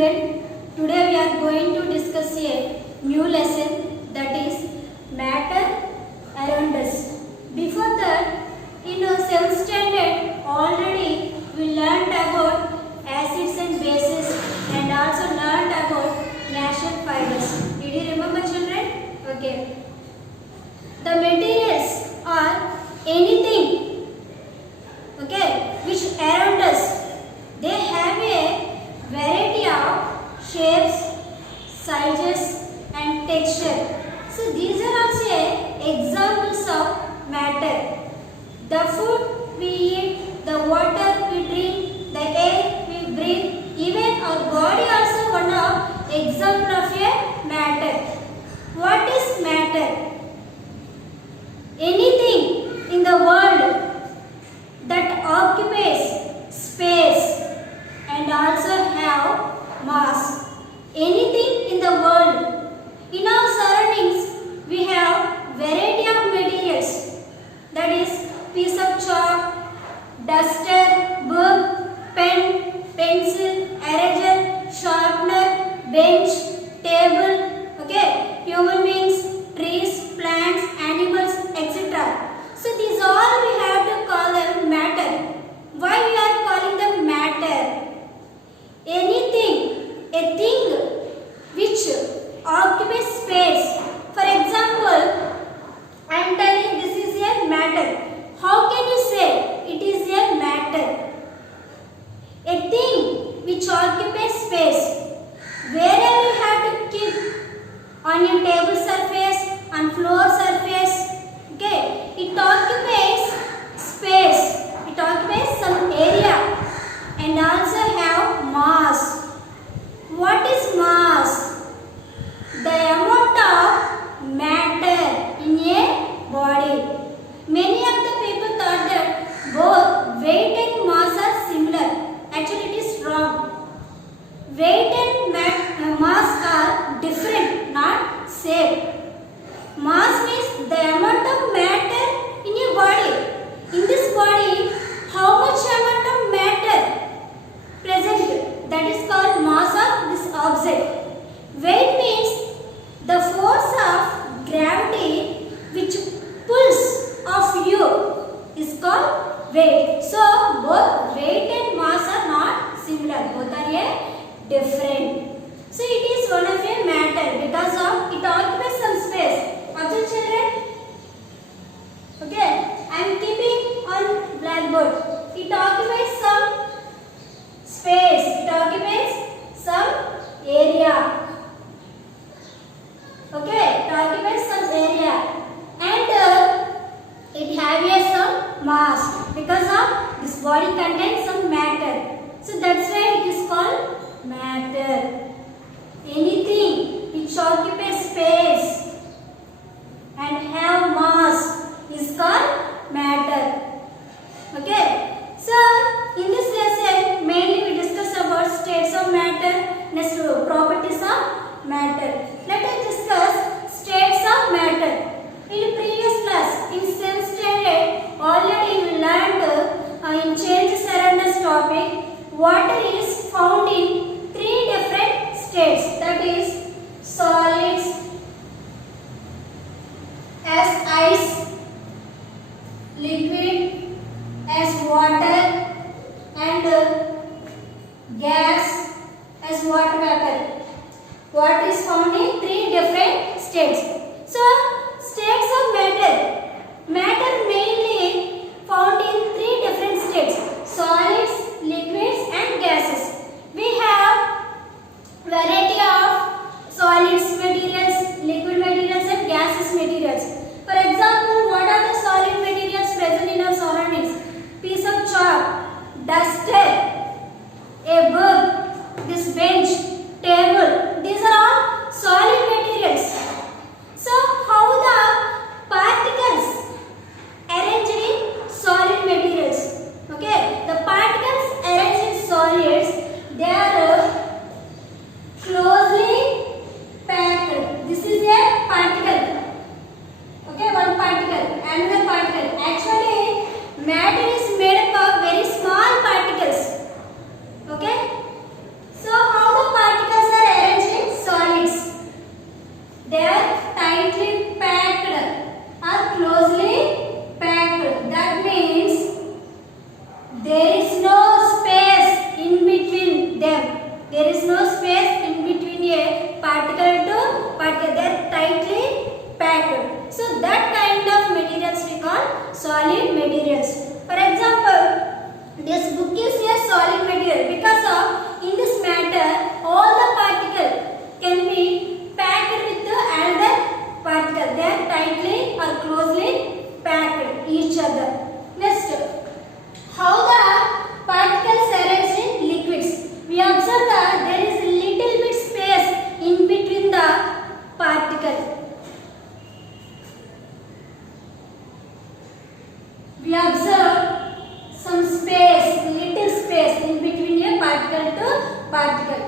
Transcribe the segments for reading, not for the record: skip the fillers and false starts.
children, today we are going to discuss a new lesson, that is matter around us. Before that, in our 7th standard already we learned about acids and bases and also learned about natural fibers. Did you remember, children? Okay. The materials are anything, okay, which around us. They have a variety of shapes, sizes and texture. So these are also examples of matter. The food we eat, the water we drink, the air we breathe, even our body also one of example of a matter. What is matter? Anything in the world that occupies space and also have mass. Anything in the world. In our surroundings, we have variety of materials. That is piece of chalk, duster, book, pen, pencil, eraser, sharpener, bench, table, okay, human beings, trees, plants, animals, etc. So these all we have to call them matter. Why we are calling them matter? Anything, a thing which occupies space. For example, I am telling this is a matter. How can you say it is a matter? A thing which occupies space. Wherever you have to keep on your table surface, on floor surface, okay, it occupies space. It occupies some area and also have mass. What is mass? The amount of matter in a body. Many of the people thought that both weight and mass are similar. Actually, it is wrong. Weight and mass are different, not same. Mass means the amount of matter in your body. In this body, how much amount of matter present? That is called mass of this object. Weight means the force of gravity which pulls of you is called weight. So both weight and mass are not similar. Both are different. So it is one of a matter because of it occupies some space. Observe, children. Okay, I am keeping on blackboard. It occupies some space. It occupies some area. Okay, it occupies some area. And it has some mass because of this body contains some matter. So that's why it is called matter. Anything which occupies space and have mass is called matter. Okay. So in this lesson mainly we discuss about states of matter, next properties of matter. Let us discuss states of matter. In previous class, in 7th standard, already we learned in changes around this topic, water is found in 3 different states. That is solids, as ice, liquid, as water, and gas as water vapor. Water is found in 3 different states. So states of matter. Matter mainly found in 3 different states: solids, liquids and gases. We have variety of solids materials, liquid materials and gaseous materials. For example, what are the solid materials present in our surroundings? Piece of chalk, duster, a book, this bench, table. These are all solid materials. So how There is no space in between a particle to particle. They are tightly packed. So that kind of materials we call solid materials. For example, this book is a solid material because of in this matter all the particle can be packed with the another particle. They are tightly or closely packed each other. Next, how the particles arrange in liquids. We observe that there is little bit space in between the particle. We observe some space, little space in between a particle to particle.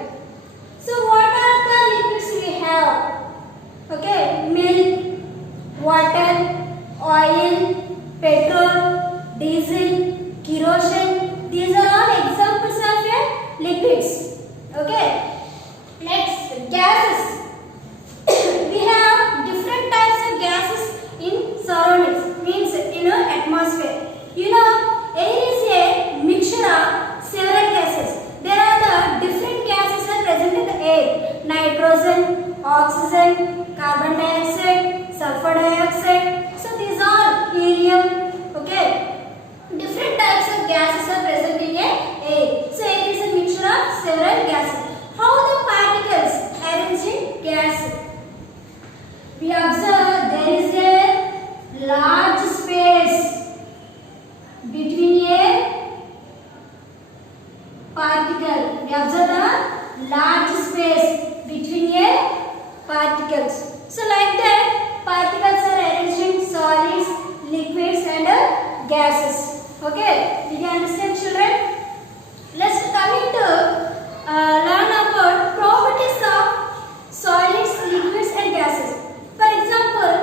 So what are the liquids we have? Okay, milk, water, oil, petrol, diesel, kerosene. These are all examples of liquids. Okay. Next, gases. We have different types of gases in surroundings. Means atmosphere. Air is a mixture of several gases. There are the different gases are present in the air. Nitrogen, oxygen, carbon dioxide, sulfur dioxide. So these are helium. Okay. Different types of gases are present in air. So air is a mixture of several gases. How the particles arrange in gas? We observe there is a large space between a particle. We observe a large space between a particles. So like that, particles are arranged in solids, liquids and gases. Okay, did you understand, children? Let's coming to learn about properties of solids, liquids and gases. For example,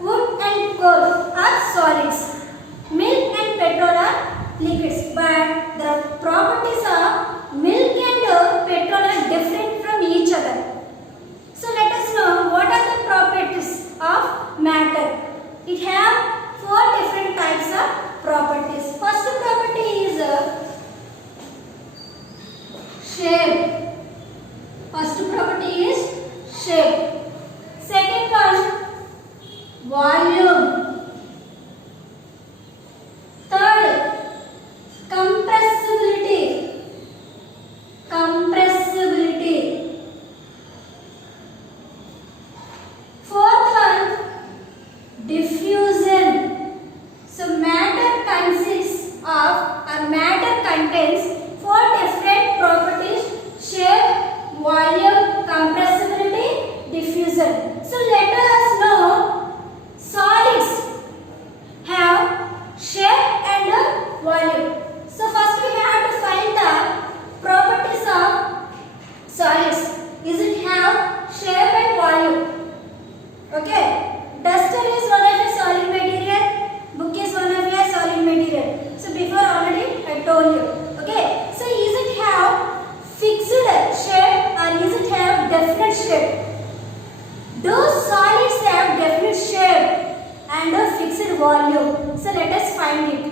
wood and coal are solids. Milk and petrol are liquids. But the properties of milk and petrol are different from each other. So let us know what are the properties of matter. It have 4 different types of properties. First property is shape. First property is shape. Second one, volume. Third, compressibility. Compressibility. Fourth one, diffusion. So matter consists of, or matter contains 4 different properties: shape, volume, compressibility, diffusion. So let us know solids have shape and volume. So first we have to find the properties of solids. Is it have shape and volume? Okay. Duster is one of a solid material. Book is one of a solid material. So before already I told you. Okay. So is it have fixed shape or is it have definite shape? Those solids have definite shape and a fixed volume. So let us find it.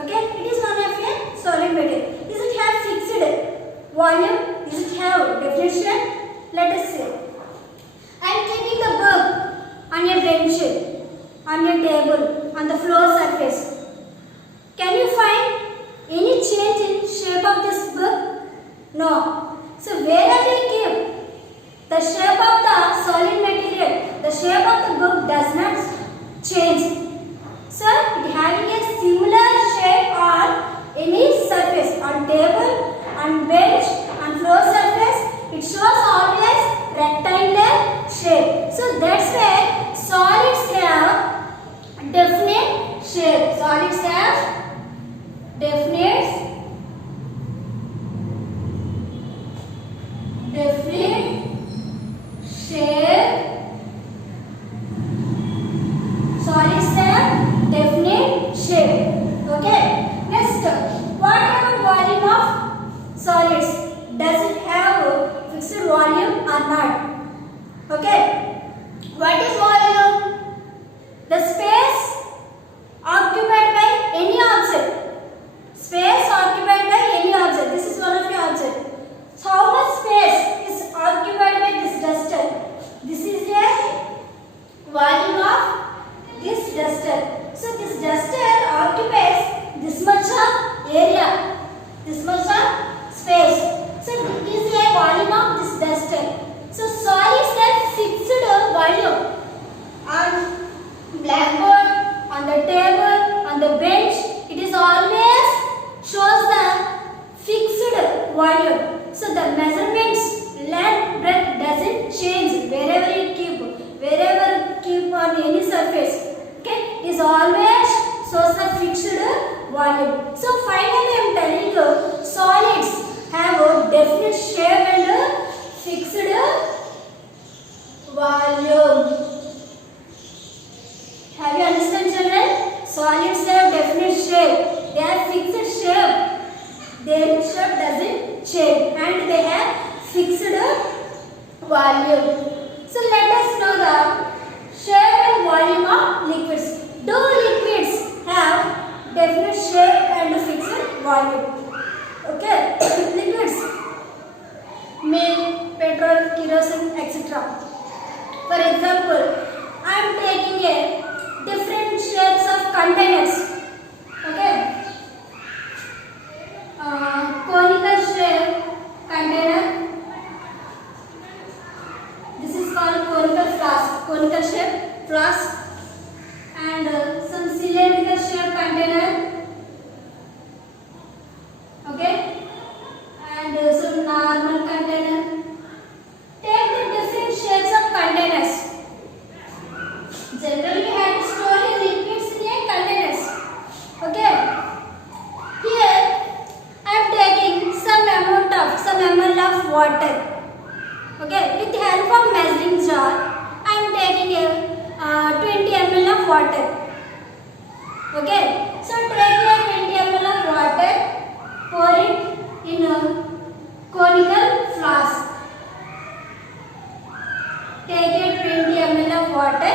Okay. It is one of a solid material. Is it have fixed volume? Is it have definite shape? Let us see. I am keeping the book on a bench, on a table, on the floor surface. Can you find any change in shape of this book? No. So wherever you keep the shape of the solid material, the shape of the book does not change. So it having a similar shape on any surface, on table, on bench, on floor surface, it shows always rectangular shape. So that's why solids have definite shape. Solids have definite shape. Solids have definite shape. Okay. Next, what about volume of solids? understand. So solids have fixed volume. On blackboard, on the table, on the bench, it is always shows the fixed volume. So the measurements length breadth doesn't change wherever you keep on any surface. Okay, is always shows the fixed volume. So finally I am telling you solids have a definite shape and fixed volume. Have you understand, children? Solids have definite shape. They have fixed shape. Their shape doesn't change and they have fixed volume. So let us know the shape and volume of liquids. Do liquids have definite shape and fixed volume? Okay, liquids, milk, petrol, kerosene, etc. For example, I am taking a different shapes of containers. Okay, conical shape container. This is called conical flask. Conical shape flask, and some cylindrical shape container. Okay, and some normal container. Take the different shapes of containers. Generally, we have to store liquids in a containers. Okay. Here, I am taking some ml of water. Okay. With the help of measuring jar, I am taking a 20 ml of water. Okay. So take a 20 ml of water, pour it in a conical flask. Take a 20 ml of water,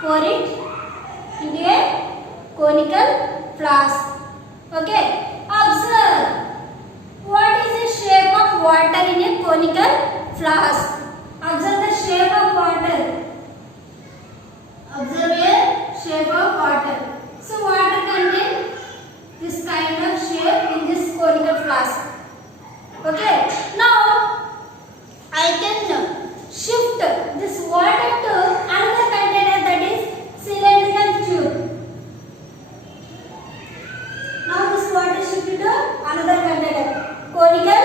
pour it into a conical flask. Okay. Observe what is the shape of water in a conical flask. Observe the shape of water. Observe a shape of water. So water contains this kind of shape in this conical flask. Okay. Now I can shift this water to another container, that is cylindrical tube. Now this water shifted to another container, conical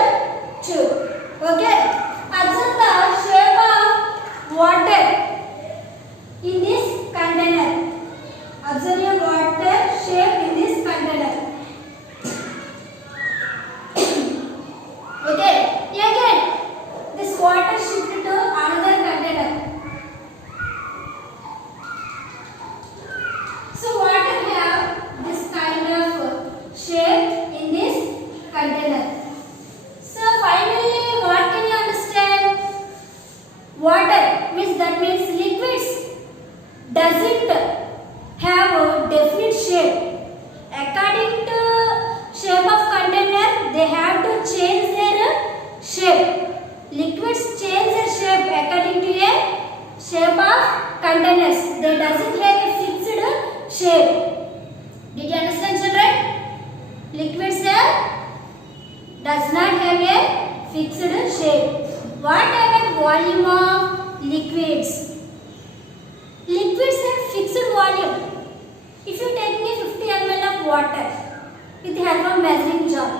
tube. Okay. Observe the shape of water in this container. Observe your water shape in this container. Okay. Again, this water shifted to another container. So water have this kind of shape in this container. So finally, what can you understand? Water means liquids doesn't have a definite shape. According to shape of container, they have to change their shape. Liquids change their shape according to a shape of containers. They doesn't have a fixed shape. Did you understand, children? Liquids does not have a fixed shape. What about volume of liquids? Liquids have fixed volume. If you taking a 50 ml of water with the help of measuring jar,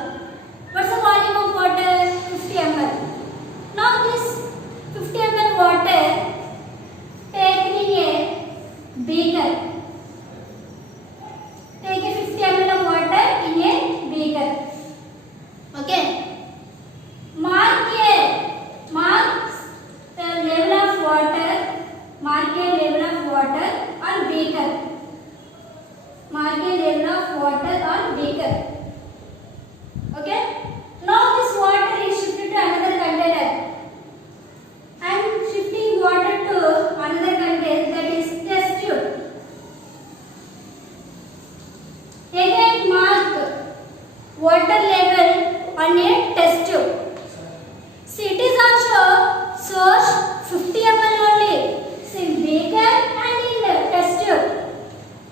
what's the volume of water? 50 ml. Now this 50 ml water taken in a beaker. Take a 50 ml of water in a beaker. Okay. Mark the level of water. Mark a level of water on beaker. Mark a level of water on beaker. Okay. Now this water is shifted to another container. I am shifting water to another container, that is test tube. Again mark water level on a test tube. See, it is also source 50 ml only. See, beaker and in the test tube,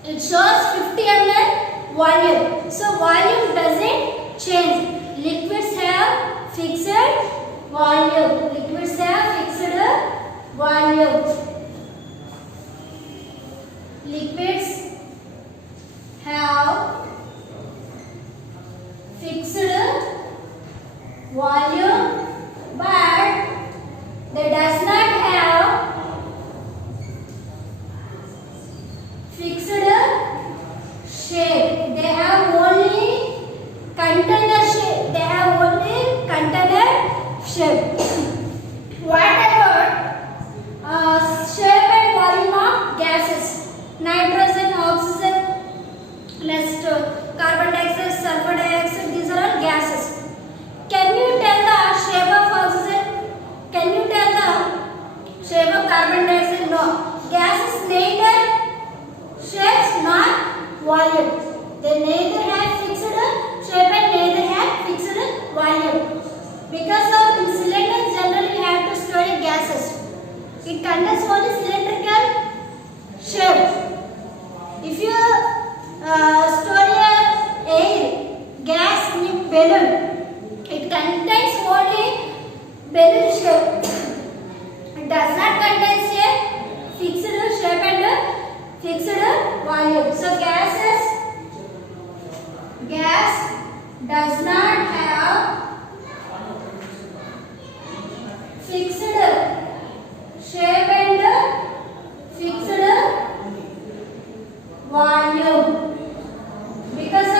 it shows 50 ml volume. So volume doesn't change. Liquids have fixed volume. Liquids have liquids have fixed volume but they does not have fixed shape. They have only container shape. They have only container shape. What about shape and volume of gases? Nitrogen, oxygen, next carbon dioxide, sulfur dioxide. These are all gases. Can you tell the shape of oxygen? Can you tell the shape of carbon dioxide? No. Gases neither shapes nor volume. They neither have fixed shape and neither have fixed volume. Because of in cylinders generally you have to store gases. It contains only cylindrical shape. If you store air gas in a balloon, it contains only balloon shape. It does not contain a fixed shape and fixed volume. So gas does not have fixed shape and fixed volume. Because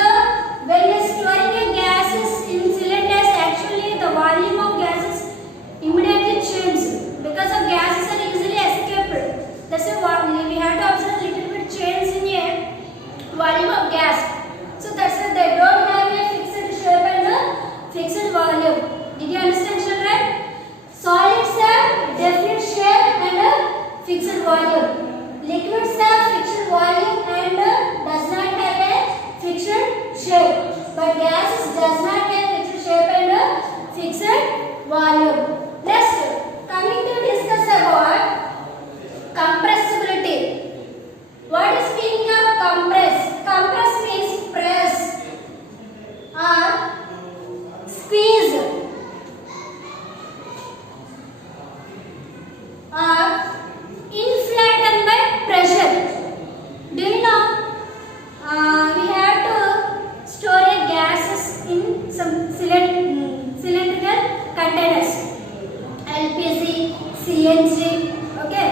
when you are storing a gases in cylinders, actually the volume of gases immediately changes. Because of gases are easily escaped. That's why we have to observe a little bit change in a volume of gas. So that's why they don't have a fixed shape and a fixed volume. Did you understand, children? Solids have definite shape and a fixed volume. Liquids have fixed volume and does not have a fixed shape. But gases does not have fixed shape and a fixed volume. Next, coming to discuss about compressibility. What is meaning of compress? Compress means press or squeeze or inflated by pressure. Do you know we have to store gases in some cylindrical containers, LPG, CNG. Okay.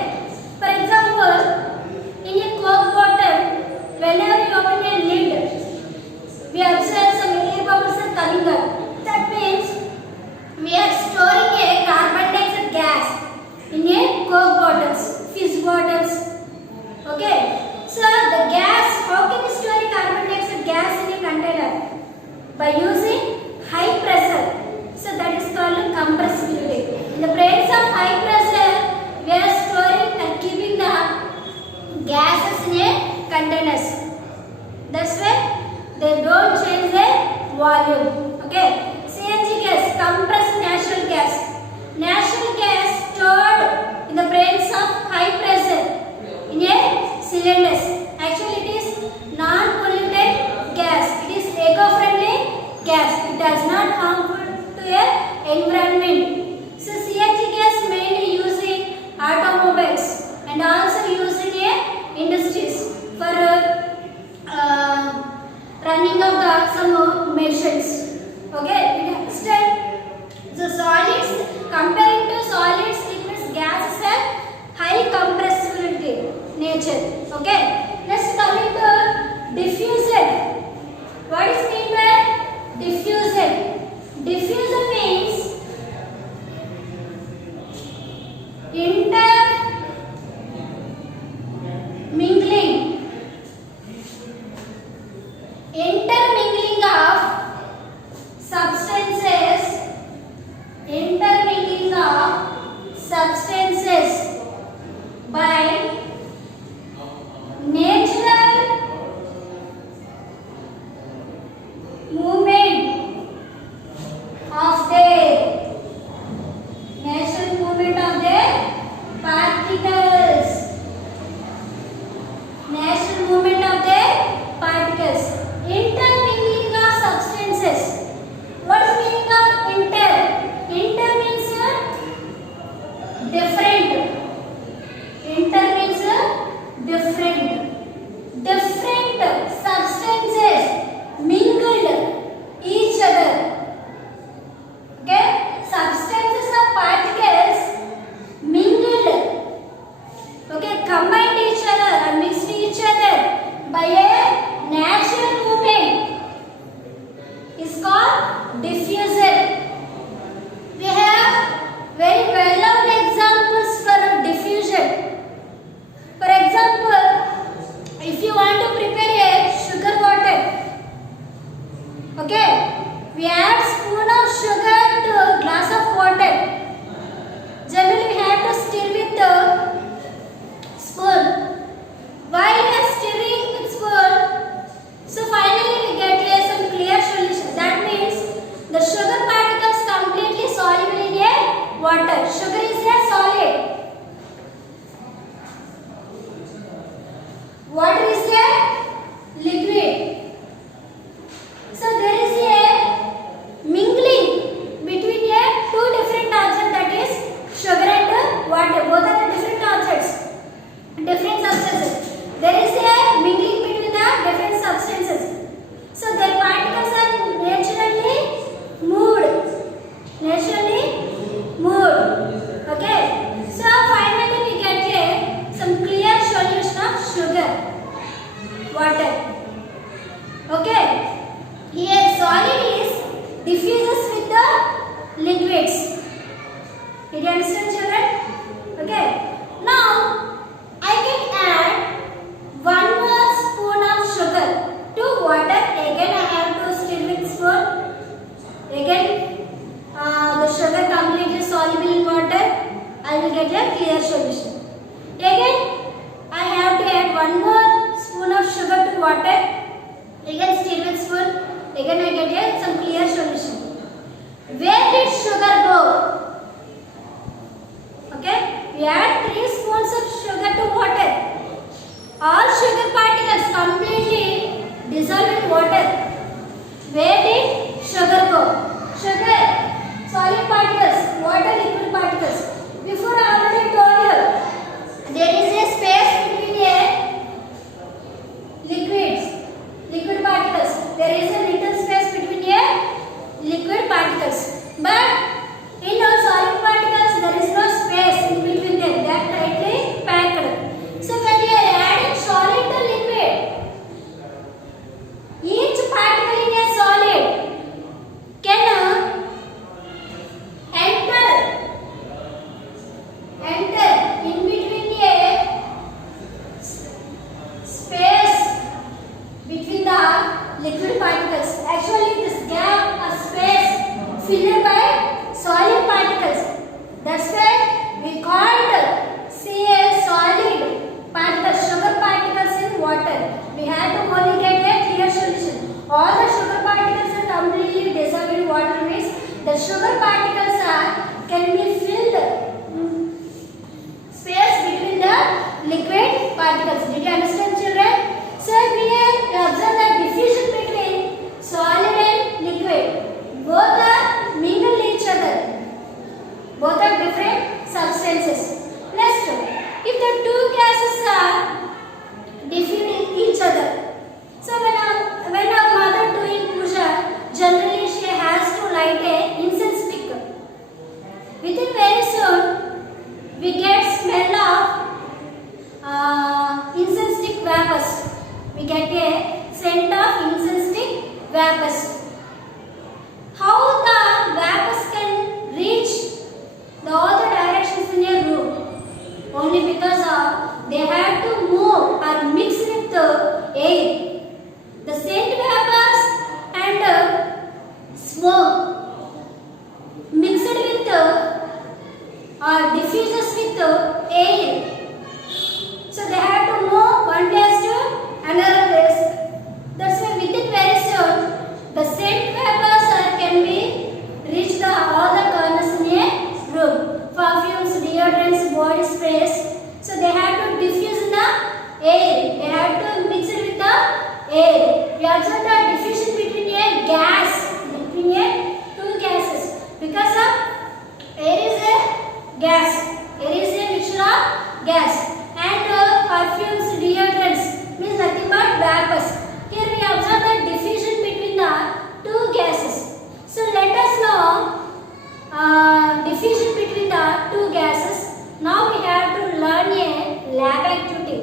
For example, in a Coke bottle, whenever you open a lid, we observe some air bubbles are coming up. That means we are storing a carbon dioxide gas in a Coke bottles, fizz bottles. Okay. So the gas, how can you store a carbon dioxide gas in a container? By using high pressure. So that is called compressibility. In the presence of high pressure, we are storing and keeping the gases in a containers. That's why they don't change their volume. Okay. CNG gas, compressed natural gas. Natural gas stored in the presence of high pressure in a cylinders. Actually, it is non-polluted gas. It is eco-friendly gas. It does not harmful to the environment. So CNG gas mainly used in automobiles and also used in industries for running of some machines. Okay, understand? So solids, comparing to solids, liquids, gases have high compressibility nature. Okay, next coming to diffusion. What is mean by diffusion? Diffusion means intermingling of substances by natural movement of their water. Sugar is a solid. Water is a liquid. So there is a mingling between two different objects, that is sugar and water. Both are the different objects, different substances. There is a mingling between the different substances. So their particles are naturally moved. Okay. So finally we get some clear solution of sugar, water. Okay. Here solid is diffuses with the liquids. Did you understand, children? Okay. Now I can add 1 more spoon of sugar to water. Again I have to stir with spoon. Again the sugar completely soluble in water. I will get a clear solution. Again I have to add 1 more spoon of sugar to water. Again stir with spoon. Again I get some clear solution. Where did sugar go? Okay, we add 3 spoons of sugar to water. All sugar particles completely dissolved in water. Where did sugar go? Sugar, solid particles, water, liquid particles. Before I already told you, there is a space between liquid particles. There is a little space between liquid particles. But in all solid particles, there is no space in between them. They are tightly packed. So when we are adding solid to liquid, each particle in a solid can enter in between a space between the liquid particles. Actually, this gap or space filled by solid particles. That's why we called solid particles, sugar particles in water. We have to only get a clear solution. All the sugar particles are completely dissolved in water, means the sugar particles can be filled space between the liquid particles. Did you understand, children? So here we observe the diffusion between solid and liquid. Both are mingle each other. Both are different substances. Next, if the two gases are diffusing each other, so when our mother doing puja, generally she has to light a incense stick. Within very soon, we get smell of incense stick vapors. We get a scent of incense stick vapors. How the vapors can reach all the directions in a room? Only because they have to move or mix with the air. The scent vapors and smoke mixed with or diffuses with air. So they have to move one place to another place. That's why within very soon the scent vapors can be reach all the corners in a room. Perfumes, deodorants, body sprays. So they have to diffuse in the air. They have to mix it with the air. We observe the diffusion between a gas, between two gases. Because air is a gas. Air is a mixture of gas. And perfumes, deodorants means nothing but vapors. Here we observe the diffusion between the two gases. So let us know diffusion between the two gases. Now we have to learn a lab activity.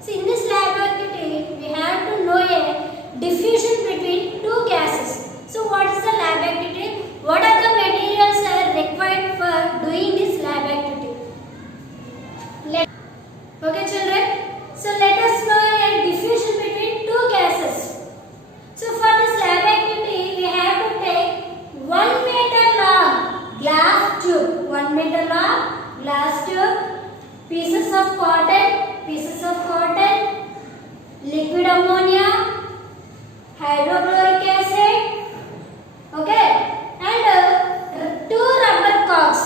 So in this lab activity, we have to know a diffusion between two gases. So what is the lab activity? What are the materials that are required for doing this lab activity? Okay, children. So let us know a diffusion between two gases. So for this lab activity, we have to take 1 meter long glass tube, 1 meter long glass tube, pieces of cotton, liquid ammonia, hydrochloric acid, okay, and 2 rubber corks.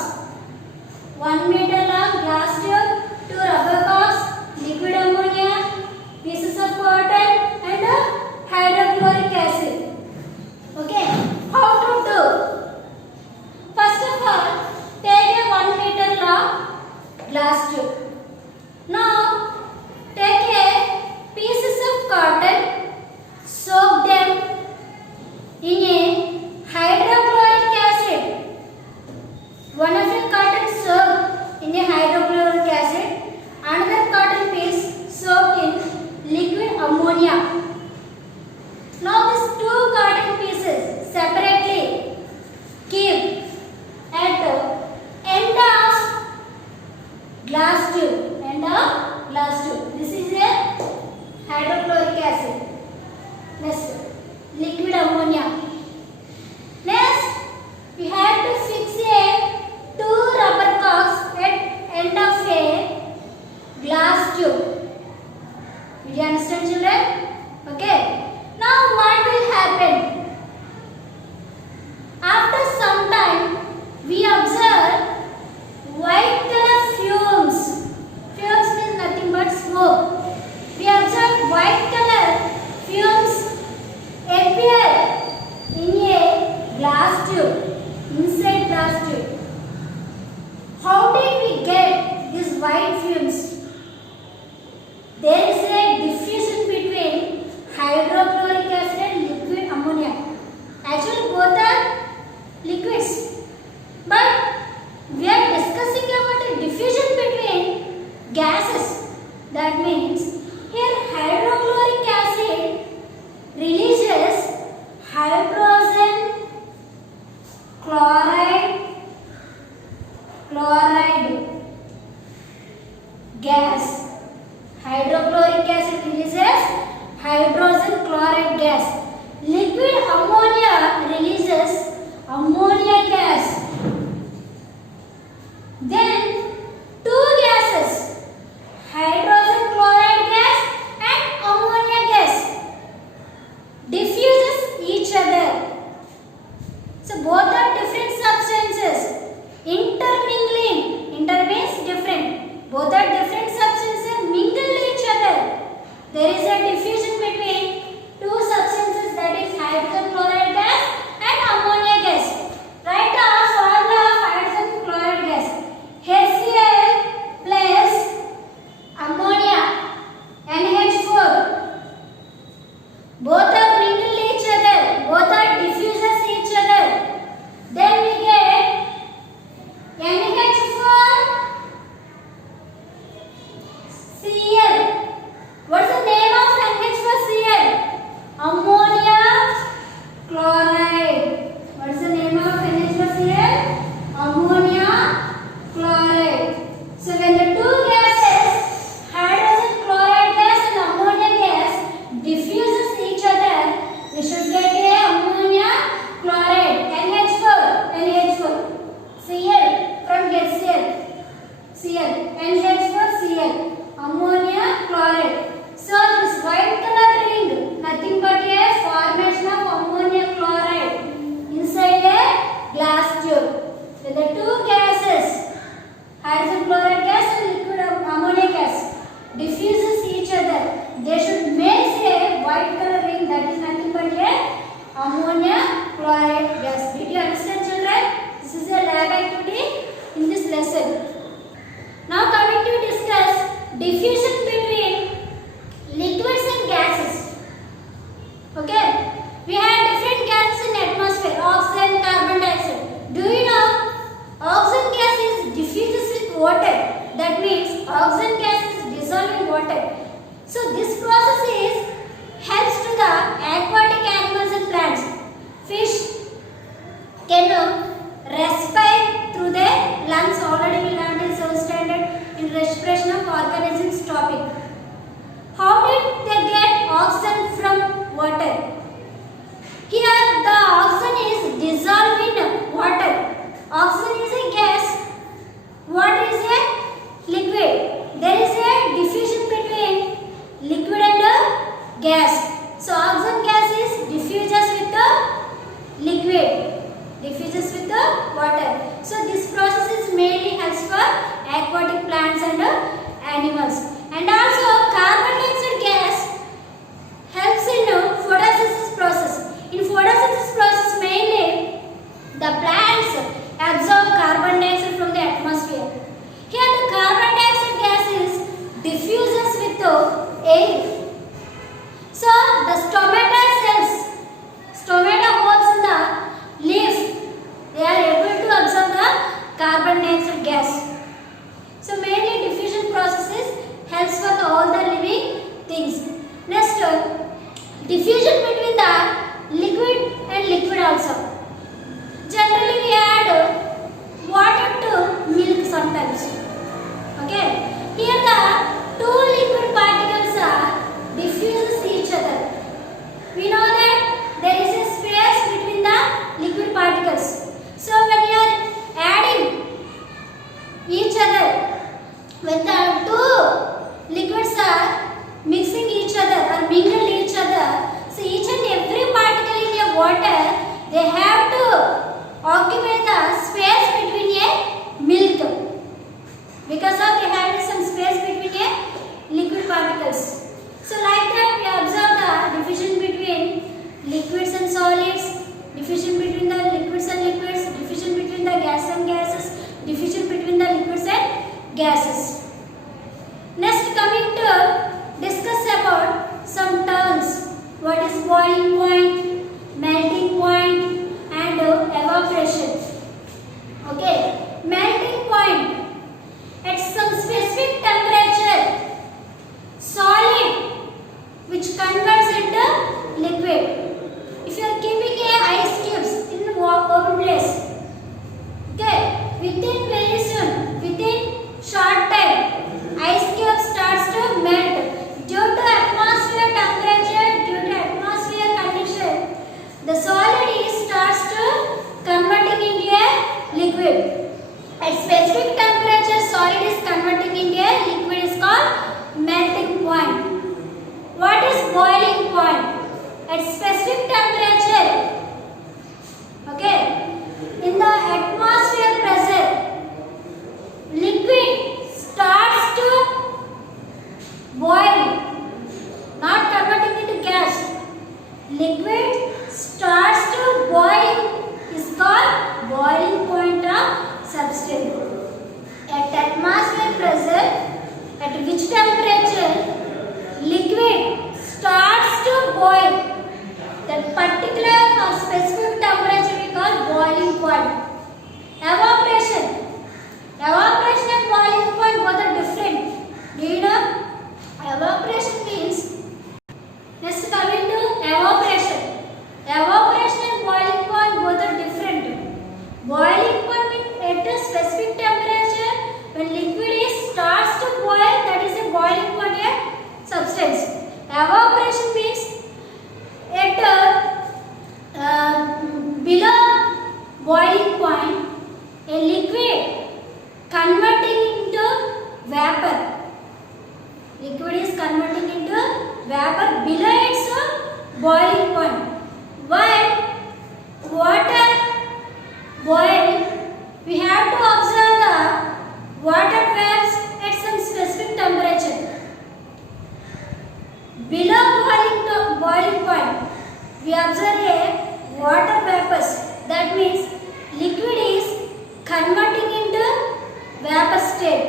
glass tube. Now take a pieces of cotton, soak them in a hydrochloric acid. One of the cotton soaked in a hydrochloric acid, another cotton piece soaked in liquid ammonia. Now these two cotton pieces separately keep at the end of glass tube. This is a hydrochloric acid. Next, liquid ammonia. Next, we have to fix two rubber cocks at end of a glass tube. Did you understand, children? Okay. Now what will happen? After some time, we observe white color fumes. Fumes means nothing but smoke. We observe white color fumes appear in a glass tube, inside glass tube. How did we get these white fumes? There is a diffusion between hydrochloric acid and liquid ammonia. Actually both are liquids, but we are discussing about the diffusion between gases. That means here hydrochloric acid releases hydrogen chloride gas. Hydrochloric acid releases hydrogen chloride gas. Liquid ammonia releases ammonia gas. Then two gases, hydrogen chloride gas and ammonia gas, diffuses each other. So both are different substances intermingling. Inter means different. Both are different substances mingle each other. There is a diffusion between two substances, that is hydrogen chloride gas and ammonia gas. Write the formula of hydrogen chloride gas. HCl plus ammonia NH4. Both are mingle each other. Both are diffuses each other. Then we get NH4 Cl. What's the name of NH4Cl? Ammonia chloride. What's the name of NH4Cl? Ammonia chloride. So when the two gases, hydrogen chloride gas and ammonia gas, diffuses each other, we should get a ammonia chloride. NH4 Cl from HCl. Cl. NH4Cl. Ammonia chloride. So this white color ring, nothing but a formation of ammonia chloride inside a glass tube. When the two gases, hydrogen chloride gas and liquid ammonia gas, diffuses each other, they should make a white color ring, that is nothing but a ammonia chloride gas. Did you understand, children? This is a lab activity in this lesson. Now coming to discuss diffusion between liquids and gases. Okay, we have different gases in atmosphere: oxygen, carbon dioxide. Do you know oxygen gas is diffuses with water? That means oxygen gas is dissolved in water. So this process helps to the aquatic animals and plants. Fish can respire through their lungs. Already we learned in 7th standard in respiration of organisms topic. How did they get oxygen from water? Here the oxygen is dissolved in water. Oxygen is a gas. Water is a liquid. There is a diffusion between liquid and gas. So oxygen gas is diffuses with the liquid, diffuses with the water. So this process is mainly helps for aquatic plants and animals. And also carbon dioxide gas helps in photosynthesis when the two liquids are mixing each other or mingle each other, so each and every particle in a water, they have to occupy the space between a milk, because of they have some space between a liquid particles. So like that we observe the diffusion between liquids and solids, diffusion between the liquids and liquids, diffusion between the gas and gases, diffusion between the liquids and gases. Next, coming to discuss about some terms. What is boiling point, melting point, and evaporation. Okay, melting point. At some specific temperature, solid which converts into liquid. If you are keeping a ice cubes in an open place, okay, within short time, ice cube starts to melt due to atmosphere temperature, due to atmosphere condition. The solid starts to converting into a liquid. At specific temperature, solid is converting into a liquid is called melting point. What is boiling point? At specific temperature, okay, in the atmosphere pressure, liquid starts to boil, not converting into gas. Liquid starts to boil is called boiling point of substance. At atmosphere pressure, at which temperature liquid starts to boil, that particular or specific temperature we call boiling point. Evaporation. Evaporation and boiling point both are different. Do you know? Evaporation means, next coming to evaporation. Evaporation and boiling point both are different. Boiling point means at a specific temperature, when liquid starts to boil, that is a boiling point a substance. Evaporation means at below boiling point, a liquid converting into vapor. Liquid is converting into vapor below its boiling point. While water boil, we have to observe the water waves at some specific temperature. Below boiling point, we observe a water vapors. That means liquid is converting into vapor state.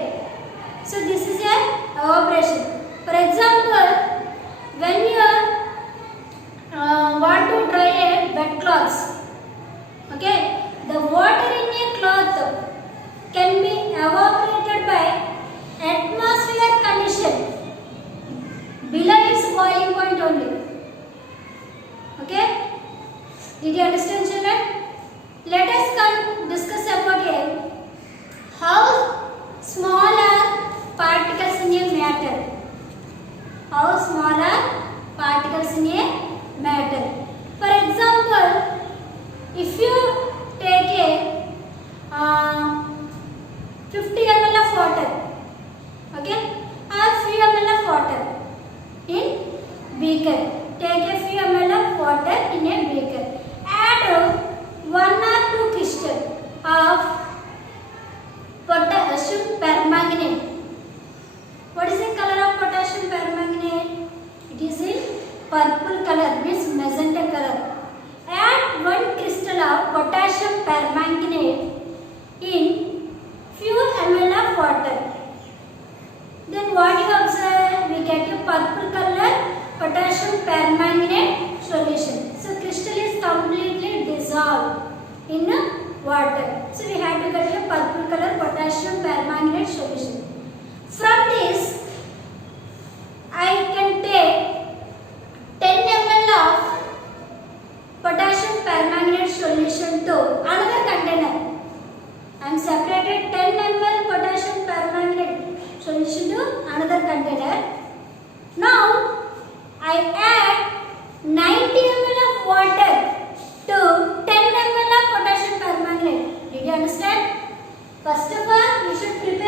So this is a evaporation. For example, when you want to dry a wet cloths, okay, the water in a cloth can be evaporated by atmosphere condition below its boiling point only. Okay, did you understand, children? Let us discuss about how small are particles in a matter. How small are particles in a matter. For example, if you take a 50 ml of water, okay, or few ml of water in beaker. Take a few ml of water in a beaker. Add 1 or 2 crystals of potassium permanganate. What is the color of potassium permanganate? It is in purple color, means magenta color. Add 1 crystal of potassium permanganate in few ml of water. Then what you observe? We get a purple color potassium permanganate solution. So crystal is completely dissolved in water. So we have to get a purple color potassium permanganate solution. From this, I can take 10 ml of potassium permanganate solution to another container. I am separated 10 ml potassium permanganate solution to another container. Now I add 90 ml of water to 10 ml of potassium permanganate. Did you understand? First of all, we should prepare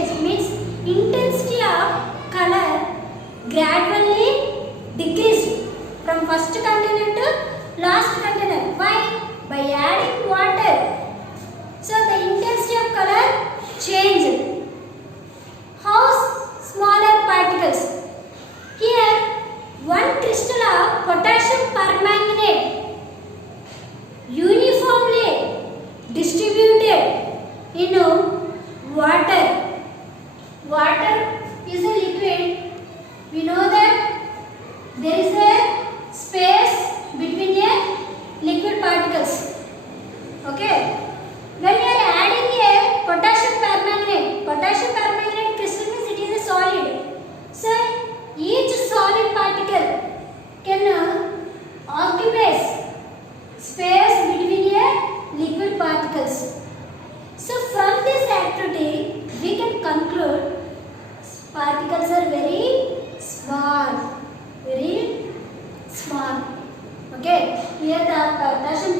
change means intensity of color gradually decreased from first container to last container. Why? By adding water. So the intensity of color changed. How smaller particles? Here one crystal of potassium permanganate uniformly distributed in water. Water is a liquid. We know that there is a space between a liquid particles. Okay. When we are adding a potassium permanganate crystal means it is a solid. So each solid particle can occupy space between a liquid particles. So from this activity we can conclude particles are very small. Okay. Here the potassium